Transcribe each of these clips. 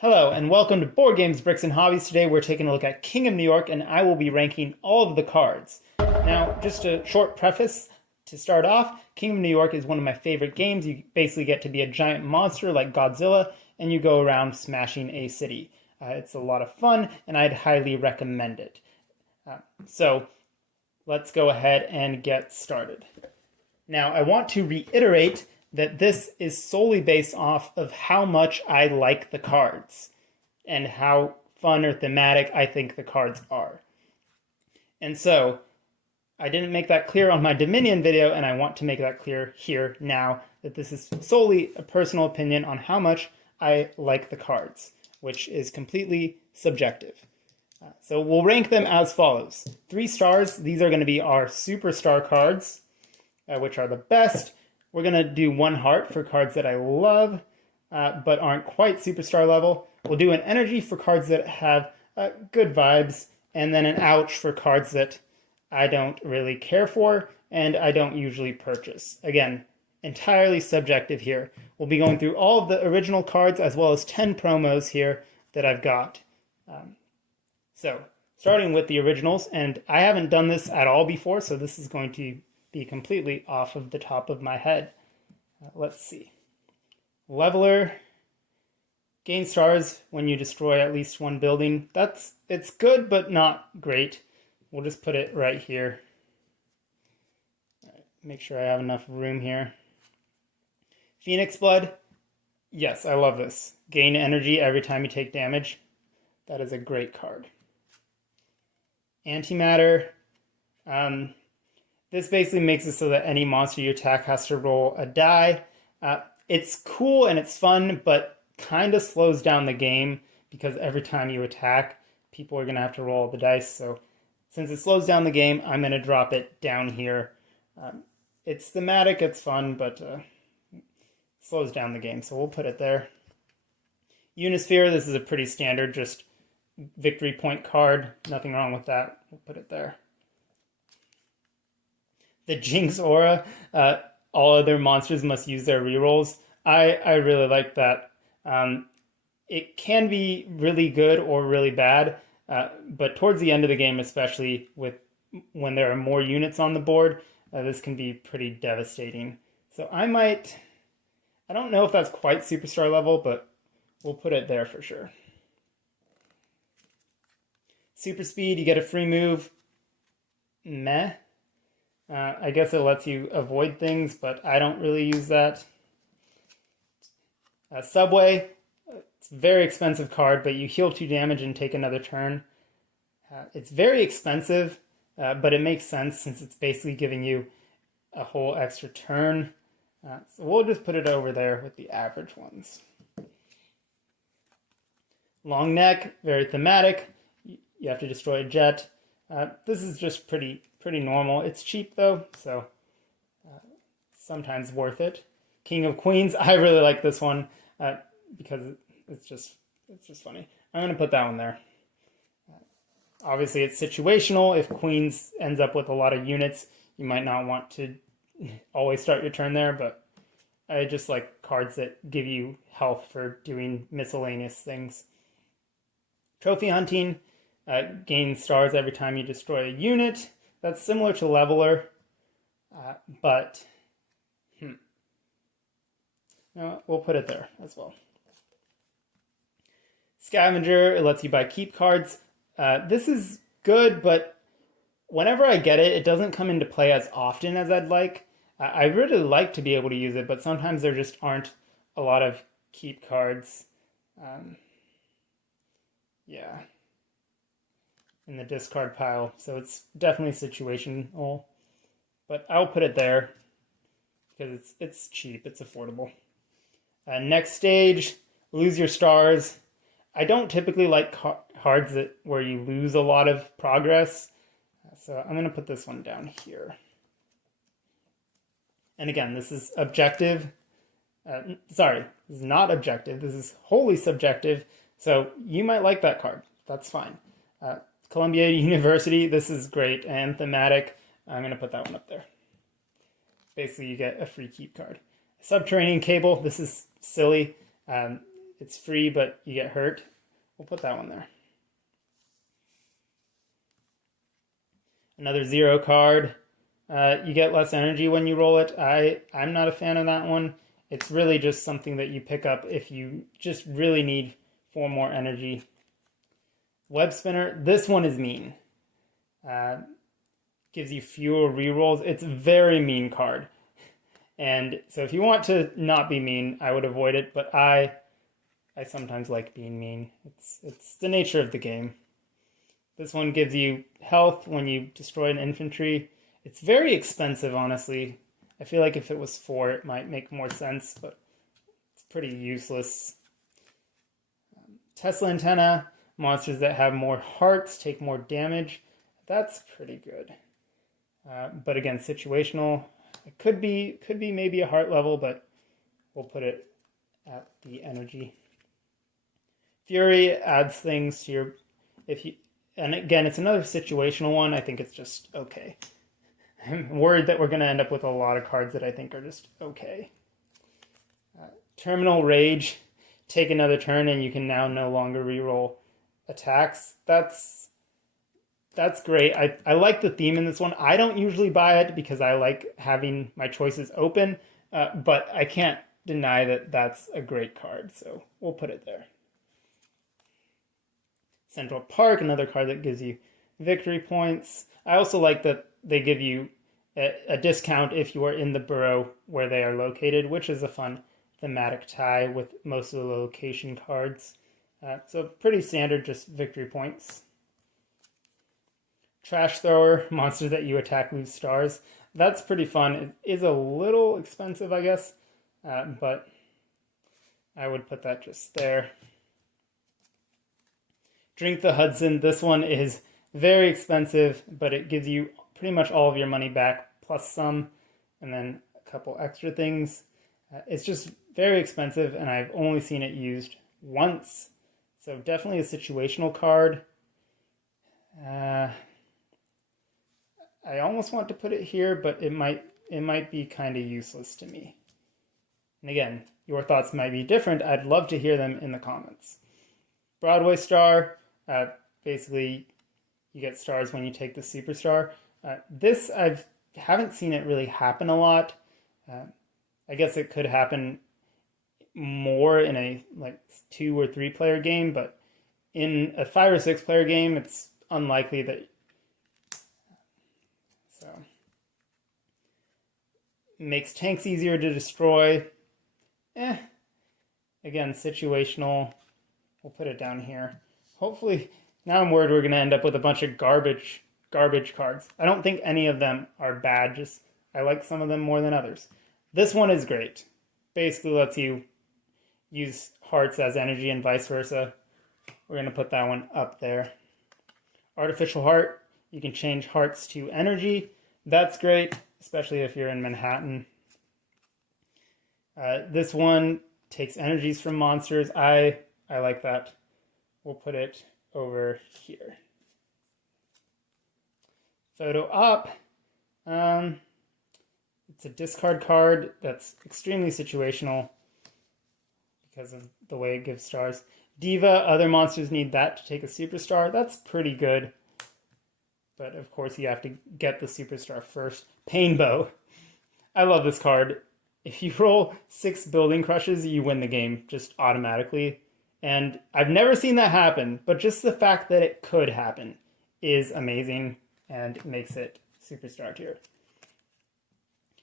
Hello, and welcome to Board Games, Bricks, and Hobbies. Today we're taking a look at King of New York, and I will be ranking all of the cards. Now, just a short preface to start off. King of New York is one of my favorite games. You basically get to be a giant monster like Godzilla, and you go around smashing a city. It's a lot of fun, and I'd highly recommend it. So, let's go ahead and get started. Now, I want to reiterate that this is solely based off of how much I like the cards and how fun or thematic I think the cards are. And so, I didn't make that clear on my Dominion video, and I want to make that clear here now, that this is solely a personal opinion on how much I like the cards, which is completely subjective. So we'll rank them as follows. 3 stars, these are going to be our superstar cards, which are the best. We're going to do 1 heart for cards that I love, but aren't quite superstar level. We'll do an energy for cards that have good vibes, and then an ouch for cards that I don't really care for, and I don't usually purchase. Again, entirely subjective here. We'll be going through all of the original cards, as well as 10 promos here that I've got. So, starting with the originals, and I haven't done this at all before, so this is going to be completely off of the top of my head. Let's see. Leveler. Gain stars when you destroy at least 1 building. It's good, but not great. We'll just put it right here. Make sure I have enough room here. Phoenix Blood. Yes, I love this. Gain energy every time you take damage. That is a great card. Antimatter. This basically makes it so that any monster you attack has to roll a die. It's cool and it's fun, but kind of slows down the game because every time you attack, people are going to have to roll the dice. So since it slows down the game, I'm going to drop it down here. It's thematic, it's fun, but slows down the game, so we'll put it there. Unisphere, this is a pretty standard, just victory point card. Nothing wrong with that. We'll put it there. The Jinx Aura, all other monsters must use their rerolls. I really like that. It can be really good or really bad, but towards the end of the game, especially when there are more units on the board, this can be pretty devastating. So I don't know if that's quite superstar level, but we'll put it there for sure. Super Speed, you get a free move. Meh. I guess it lets you avoid things, but I don't really use that. Subway, it's a very expensive card, but you heal 2 damage and take another turn. It's very expensive, but it makes sense since it's basically giving you a whole extra turn. So we'll just put it over there with the average ones. Long Neck, very thematic. You have to destroy a jet. This is just pretty normal. It's cheap though, so sometimes worth it. King of Queens, I really like this one because it's just funny. I'm going to put that one there. Obviously, it's situational. If Queens ends up with a lot of units, you might not want to always start your turn there, but I just like cards that give you health for doing miscellaneous things. Trophy Hunting, gain stars every time you destroy a unit. That's similar to Leveler, but no, we'll put it there as well. Scavenger, it lets you buy keep cards. This is good, but whenever I get it, it doesn't come into play as often as I'd like. I really like to be able to use it, but sometimes there just aren't a lot of keep cards. Yeah. In the discard pile, so it's definitely situational, but I'll put it there because it's cheap, it's affordable. Next stage, lose your stars. I don't typically like cards where you lose a lot of progress, so I'm going to put this one down here. And again, this is objective. Sorry, this is not objective. This is wholly subjective, so you might like that card. That's fine. Columbia University, this is great and thematic. I'm going to put that one up there. Basically, you get a free keep card. Subterranean Cable, this is silly. it's free, but you get hurt. We'll put that one there. Another 0 card. You get less energy when you roll it. I'm not a fan of that one. It's really just something that you pick up if you just really need 4 more energy. Web Spinner. This one is mean. Gives you fewer rerolls. It's a very mean card. And so if you want to not be mean, I would avoid it, but I sometimes like being mean. It's the nature of the game. This one gives you health when you destroy an infantry. It's very expensive, honestly. I feel like if it was 4, it might make more sense, but it's pretty useless. Tesla antenna. Monsters that have more hearts take more damage. That's pretty good. But again, situational. It could be maybe a heart level, but we'll put it at the energy. Fury adds things to your and again, it's another situational one. I think it's just okay. I'm worried that we're going to end up with a lot of cards that I think are just okay. Terminal Rage. Take another turn and you can now no longer reroll attacks. That's great. I like the theme in this one. I don't usually buy it because I like having my choices open, but I can't deny that that's a great card, so we'll put it there. Central Park, another card that gives you victory points. I also like that they give you a discount if you are in the borough where they are located, which is a fun thematic tie with most of the location cards. So pretty standard, just victory points. Trash Thrower, monsters that you attack lose stars. That's pretty fun. It is a little expensive, I guess, but I would put that just there. Drink the Hudson. This one is very expensive, but it gives you pretty much all of your money back, plus some, and then a couple extra things. It's just very expensive, and I've only seen it used once. So definitely a situational card. I almost want to put it here, but it might be kind of useless to me. And again, your thoughts might be different. I'd love to hear them in the comments. Broadway Star, basically you get stars when you take the superstar. This I haven't seen it really happen a lot. I guess it could happen more in a 2 or 3 player game, but in a 5 or 6 player game, it's unlikely that. So, makes tanks easier to destroy. Again, situational. We'll put it down here. Hopefully, now I'm worried we're going to end up with a bunch of garbage cards. I don't think any of them are bad, just I like some of them more than others. This one is great. Basically lets you use hearts as energy and vice versa. We're going to put that one up there. Artificial Heart. You can change hearts to energy. That's great, especially if you're in Manhattan. This one takes energies from monsters. I like that. We'll put it over here. Photo Op. It's a discard card that's extremely situational because of the way it gives stars. Diva, other monsters need that to take a superstar. That's pretty good. But of course you have to get the superstar first. Painbow. I love this card. If you roll 6 building crushes, you win the game just automatically. And I've never seen that happen, but just the fact that it could happen is amazing and makes it superstar tier.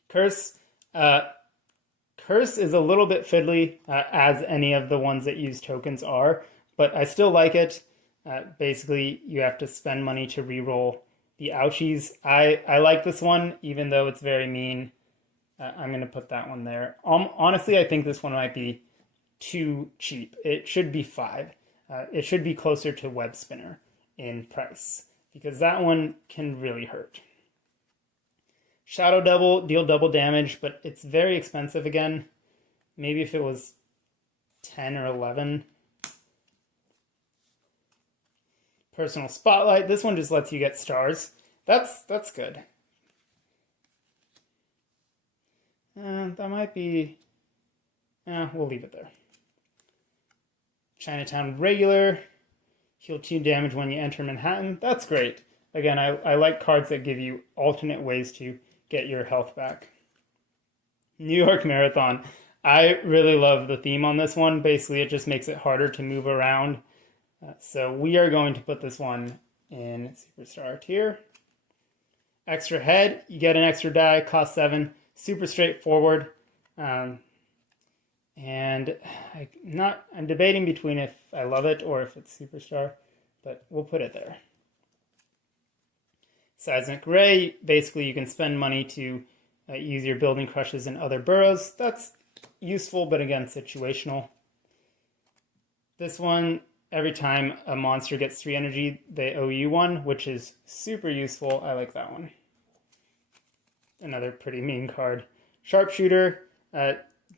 Curse. Curse is a little bit fiddly, as any of the ones that use tokens are, but I still like it. Basically, you have to spend money to reroll the ouchies. I like this one, even though it's very mean. I'm going to put that one there. Honestly, I think this one might be too cheap. It should be 5. It should be closer to Web Spinner in price, because that one can really hurt. Shadow Devil, deal double damage, but it's very expensive again. Maybe if it was 10 or 11. Personal Spotlight. This one just lets you get stars. That's good. That might be. We'll leave it there. Chinatown regular, heal 2 damage when you enter Manhattan. That's great. Again, I like cards that give you alternate ways to get your health back. New York Marathon. I really love the theme on this one. Basically, it just makes it harder to move around. So we are going to put this one in Superstar tier. Extra head, you get an extra die, cost 7. Super straightforward. And I'm debating between if I love it or if it's Superstar, but we'll put it there. Seismic Ray, basically you can spend money to use your building crushes in other boroughs. That's useful, but again, situational. This one, every time a monster gets 3 energy, they owe you 1, which is super useful. I like that one. Another pretty mean card. Sharpshooter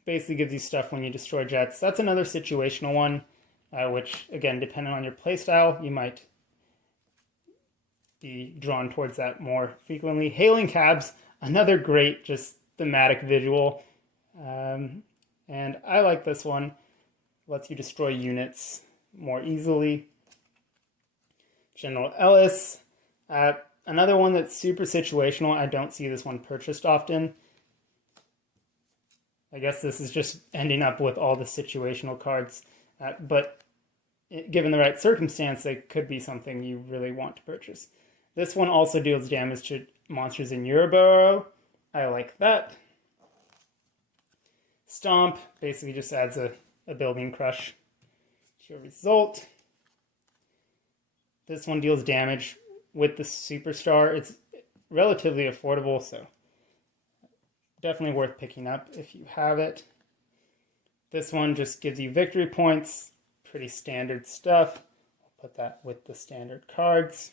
basically gives you stuff when you destroy jets. That's another situational one, which, again, depending on your playstyle, you might be drawn towards that more frequently. Hailing cabs, another great just thematic visual. And I like this one. Lets you destroy units more easily. General Ellis. Another one that's super situational. I don't see this one purchased often. I guess this is just ending up with all the situational cards. But given the right circumstance, it could be something you really want to purchase. This one also deals damage to monsters in your borough. I like that. Stomp basically just adds a building crush to your result. This one deals damage with the Superstar. It's relatively affordable, so definitely worth picking up if you have it. This one just gives you victory points. Pretty standard stuff. I'll put that with the standard cards.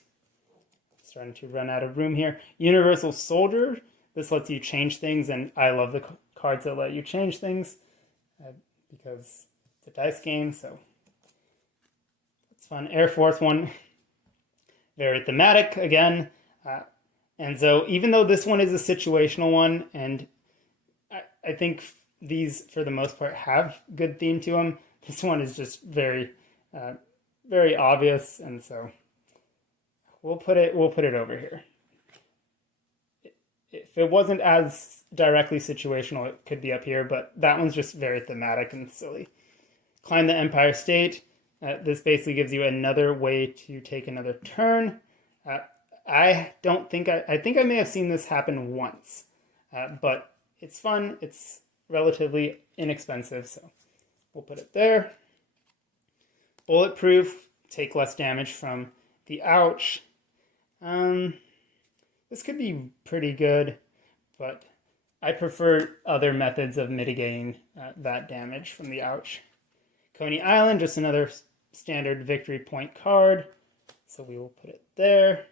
Starting to run out of room here. Universal Soldier. This lets you change things, and I love the cards that let you change things because it's a dice game, so it's fun. Air Force one. Very thematic, again. And so even though this one is a situational one, and I think these, for the most part, have good theme to them, this one is just very, very obvious, and so we'll put it over here. If it wasn't as directly situational, it could be up here, but that one's just very thematic and silly. Climb the Empire State. This basically gives you another way to take another turn. I think I may have seen this happen once, but it's fun. It's relatively inexpensive, so we'll put it there. Bulletproof, take less damage from the ouch. This could be pretty good, but I prefer other methods of mitigating that damage from the ouch. Coney Island, just another standard victory point card, so we will put it there.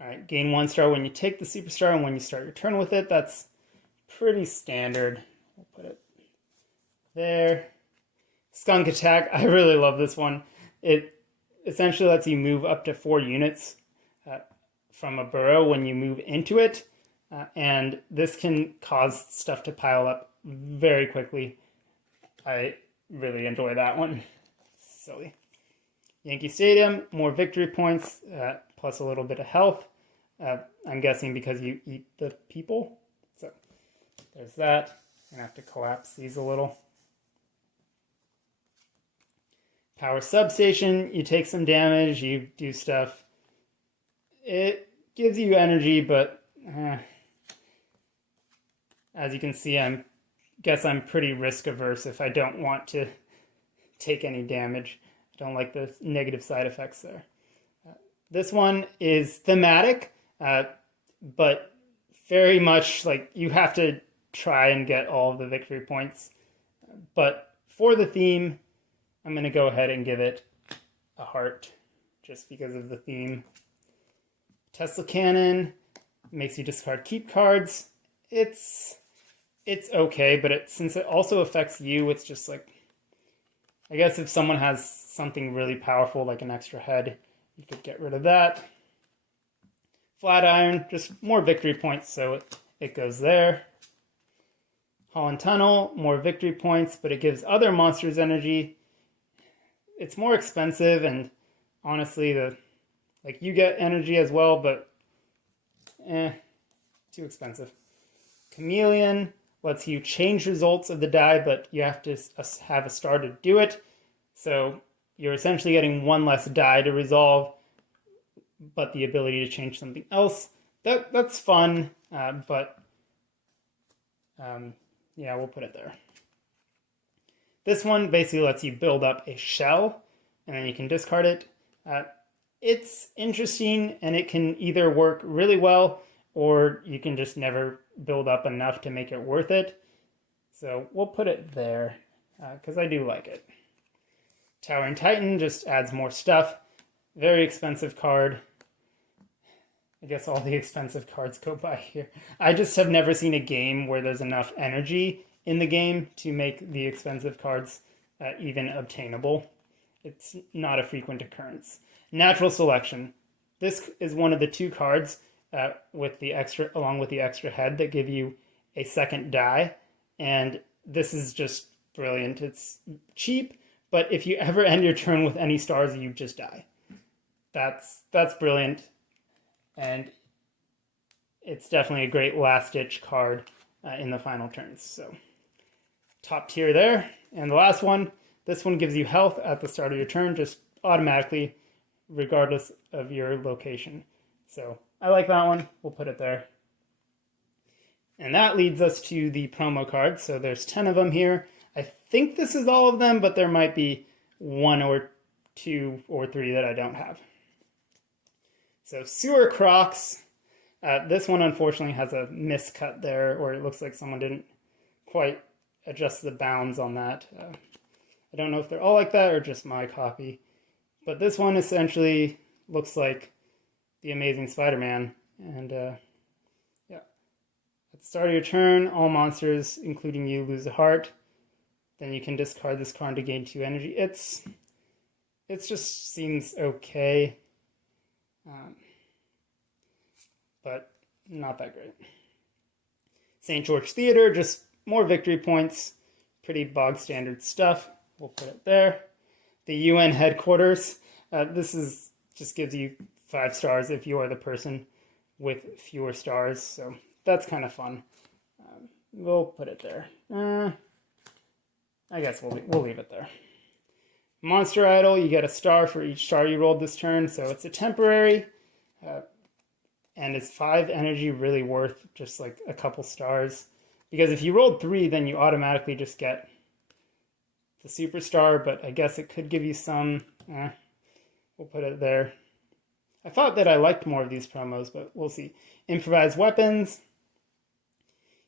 All right, gain 1 star when you take the Superstar and when you start your turn with it. That's pretty standard. We'll put it there. Skunk Attack, I really love this one. It essentially lets you move up to 4 units from a borough when you move into it, and this can cause stuff to pile up very quickly. I really enjoy that one. Silly. Yankee Stadium, more victory points, plus a little bit of health. I'm guessing because you eat the people. So there's that. I'm going to have to collapse these a little. Power Substation, you take some damage, you do stuff. It gives you energy, but as you can see, I guess I'm pretty risk averse if I don't want to take any damage. I don't like the negative side effects there. This one is thematic, but very much like you have to try and get all of the victory points. But for the theme, I'm going to go ahead and give it a heart just because of the theme. Tesla Cannon makes you discard keep cards. It's okay, but since it also affects you, it's just like, I guess if someone has something really powerful like an extra head, you could get rid of that. Flatiron, just more victory points, so it goes there. Holland Tunnel, more victory points, but it gives other monsters energy. It's more expensive, and honestly, you get energy as well, but too expensive. Chameleon lets you change results of the die, but you have to have a star to do it. So you're essentially getting one less die to resolve, but the ability to change something else. That's fun, but yeah, we'll put it there. This one basically lets you build up a shell, and then you can discard it. It's interesting, and it can either work really well, or you can just never build up enough to make it worth it. So we'll put it there, because I do like it. Towering Titan just adds more stuff. Very expensive card. I guess all the expensive cards go by here. I just have never seen a game where there's enough energy in the game to make the expensive cards even obtainable. It's not a frequent occurrence. Natural Selection. This is one of the two cards along with the extra head that give you a second die, and this is just brilliant. It's cheap, but if you ever end your turn with any stars, you just die. That's brilliant, and it's definitely a great last-ditch card in the final turns. So top tier there. And the last one, this one gives you health at the start of your turn, just automatically, regardless of your location. So I like that one. We'll put it there. And that leads us to the promo cards. So there's 10 of them here. I think this is all of them, but there might be 1 or 2 or 3 that I don't have. So Sewer Crocs. This one unfortunately has a miscut there, or it looks like someone didn't quite adjust the bounds on that. I don't know if they're all like that or just my copy. But this one essentially looks like the Amazing Spider-Man. And yeah. At the start of your turn, all monsters, including you, lose a heart. Then you can discard this card to gain 2 energy. It just seems okay. But not that great. St. George Theater, just more victory points. Pretty bog standard stuff. We'll put it there. The UN headquarters. This just gives you 5 stars if you are the person with fewer stars. So that's kind of fun. We'll put it there. I guess we'll leave it there. Monster Idol, you get a star for each star you rolled this turn. So it's a temporary. And is 5 energy really worth just like a couple stars? Because if you rolled 3, then you automatically just get the superstar, but I guess it could give you some. We'll put it there. I thought that I liked more of these promos, but we'll see. Improvised weapons.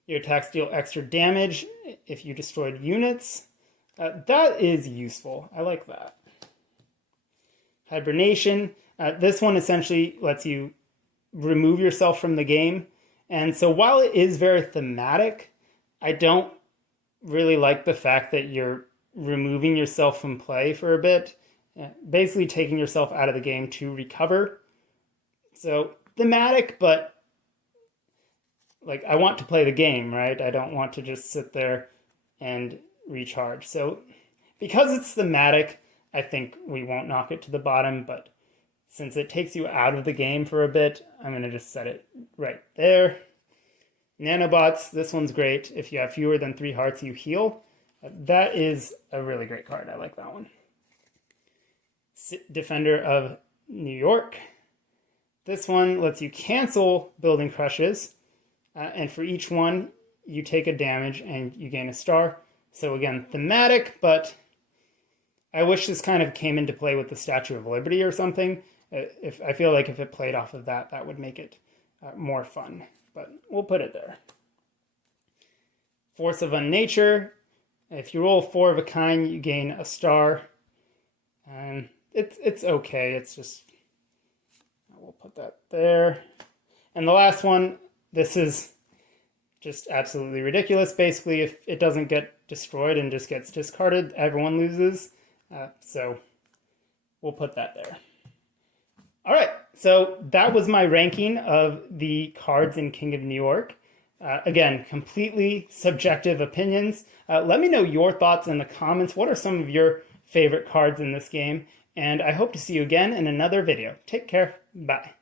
Your attacks deal extra damage if you destroyed units. That is useful. I like that. Hibernation. This one essentially lets you remove yourself from the game. And so while it is very thematic, I don't really like the fact that you're removing yourself from play for a bit, basically taking yourself out of the game to recover. So thematic, but like I want to play the game, right? I don't want to just sit there and recharge. So because it's thematic, I think we won't knock it to the bottom, but since it takes you out of the game for a bit, I'm going to just set it right there. Nanobots, this one's great. If you have fewer than 3 hearts, you heal. That is a really great card. I like that one. Defender of New York. This one lets you cancel building crushes. And for each one, you take a damage and you gain a star. So again, thematic, but I wish this kind of came into play with the Statue of Liberty or something. I feel like if it played off of that, that would make it more fun. But we'll put it there. Force of Unnature. If you roll 4 of a kind, you gain a star. And it's okay. It's just, we'll put that there. And the last one, this is just absolutely ridiculous. Basically, if it doesn't get destroyed and just gets discarded, everyone loses. So we'll put that there. All right, so that was my ranking of the cards in King of New York. Again, completely subjective opinions. Let me know your thoughts in the comments. What are some of your favorite cards in this game? And I hope to see you again in another video. Take care. Bye.